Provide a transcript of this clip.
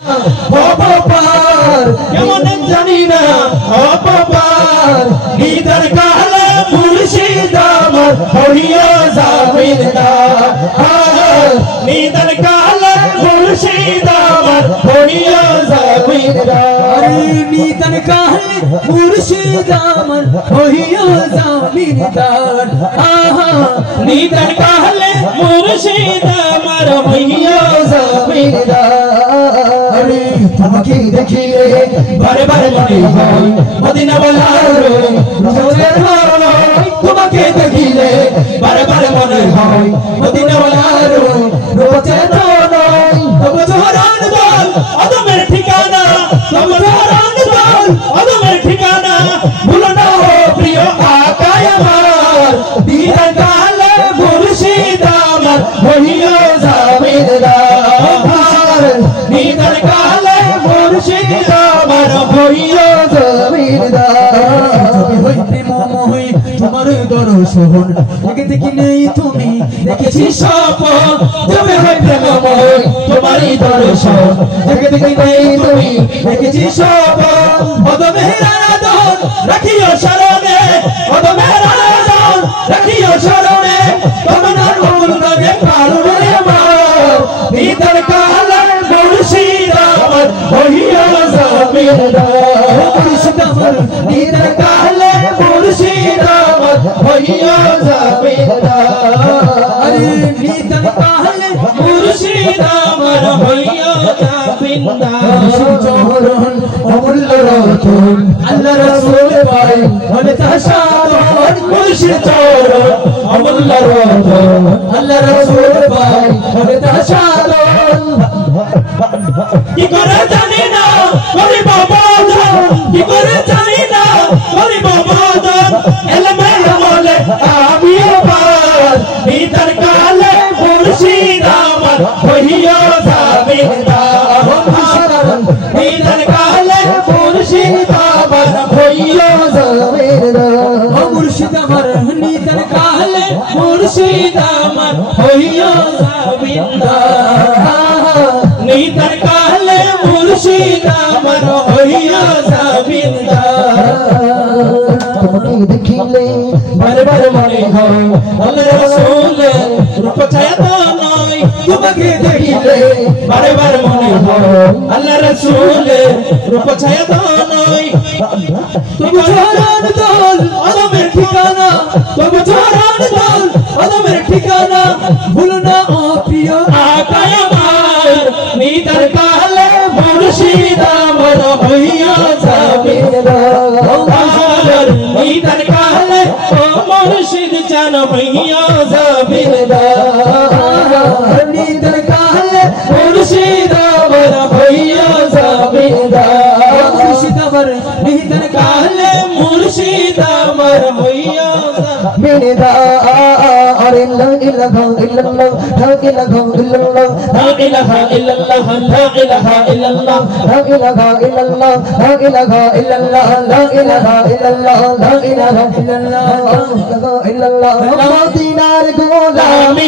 অপপার কেমন জানি না অপপার নিদার কালে মুর্শিদ আমার হইয়া জামিনদার নিদার কালে মুর্শিদ আমার হইয়া জামিনদার নিদার কালে মুর্শিদ আমার হইয়া জামিনদার আহা নিদার কালে মুর্শিদ আমার হইয়া জামিনদার তোমাকে দেখিলে বারে বারে মনে হয় মদিনা বলার রোজের হয় তোমাকে দেখিলে বারে বারে মনে হয় মদিনা বলার রোজের নয় তবু জহরান দল আদমের ঠিকানা তবু জহরান দল আদমের ঠিকানা ভুলো না ও প্রিয় আকায় আমার দিদার কালে মুর্শিদ আমার হইয়া জামিনদার দিদার কালে মুর্শিদ আমার হইয়া জামিনদার হই প্রেমময় তোমার দর্শন আগে দেখি নেই তুমি দেখেছি স্বপন তুমি হই প্রেমময় তোমারই দর্শন আগে দেখি নেই তুমি দেখেছি স্বপন অদমের আরাধন রাখিও শরণে অদমের আরাধন রাখিও শরণে তোমার মূল লাগে কারণে আমার দিদার কালে মুর্শিদ আমার হইয়া জামিনদার মুর্শিদ আমার দিদার কালে মুর্শিদ আমার হইয়া জামিনদার আরে দিদার কালে মুর্শিদ আমার হইয়া জামিনদার চরণ অমূল্য রতন আল্লাহ রাসূল পাই হলে তাশাদন মুর্শিদ চরণ অমূল্য রতন আল্লাহ রাসূল পাই হলে তাশাদন কি করে জানি না ওরে বাবা কি করে জানি না ওরে বাবা এলমে আমলে আমি পার দিদার কালে মুর্শিদ আমার হইয়া জামিনদার দিদার কালে মুর্শিদ আমার হইয়া জামিনদার মুর্শিদ আমার দিদার কালে মুর্শিদ আমার হইয়া জামিনদার নিদার কালে মুর্শিদ আমার হইয়া জামিনদার তোমাকে দেখিলে বারে বারে মনে হয় আল্লাহ রাসূল রূপ ছায়া তো নয় তোমাকে দেখিলে বারে বারে মনে হয় আল্লাহ রাসূল রূপ ছায়া তো নয় তুমি জহরান দল আদমের ঠিকানা তুমি জহরান দল আদমের ঠিকানা ভুল না ও প্রিয় আকায় আমার নিদার কালে মুর্শিদ আমার হইয়া জামিনদার নিদার কালে ও মুর্শিদ জান হইয়া জামিনদার নিদার কালে মুর্শিদ আমার হইয়া জামিনদার মুর্শিদ আমার নিদার কালে মুর্শিদ আমার হইয়া জামিনদার লা ইলাহা ইল্লাল্লাহ লা ইলাহা ইল্লাল্লাহ লা ইলাহা ইল্লাল্লাহ লা ইলাহা ইল্লাল্লাহ লা ইলাহা ইল্লাল্লাহ লা ইলাহা ইল্লাল্লাহ লা ইলাহা ইল্লাল্লাহ লা ইলাহা ইল্লাল্লাহ লা ইলাহা ইল্লাল্লাহ মদিনার গোলামি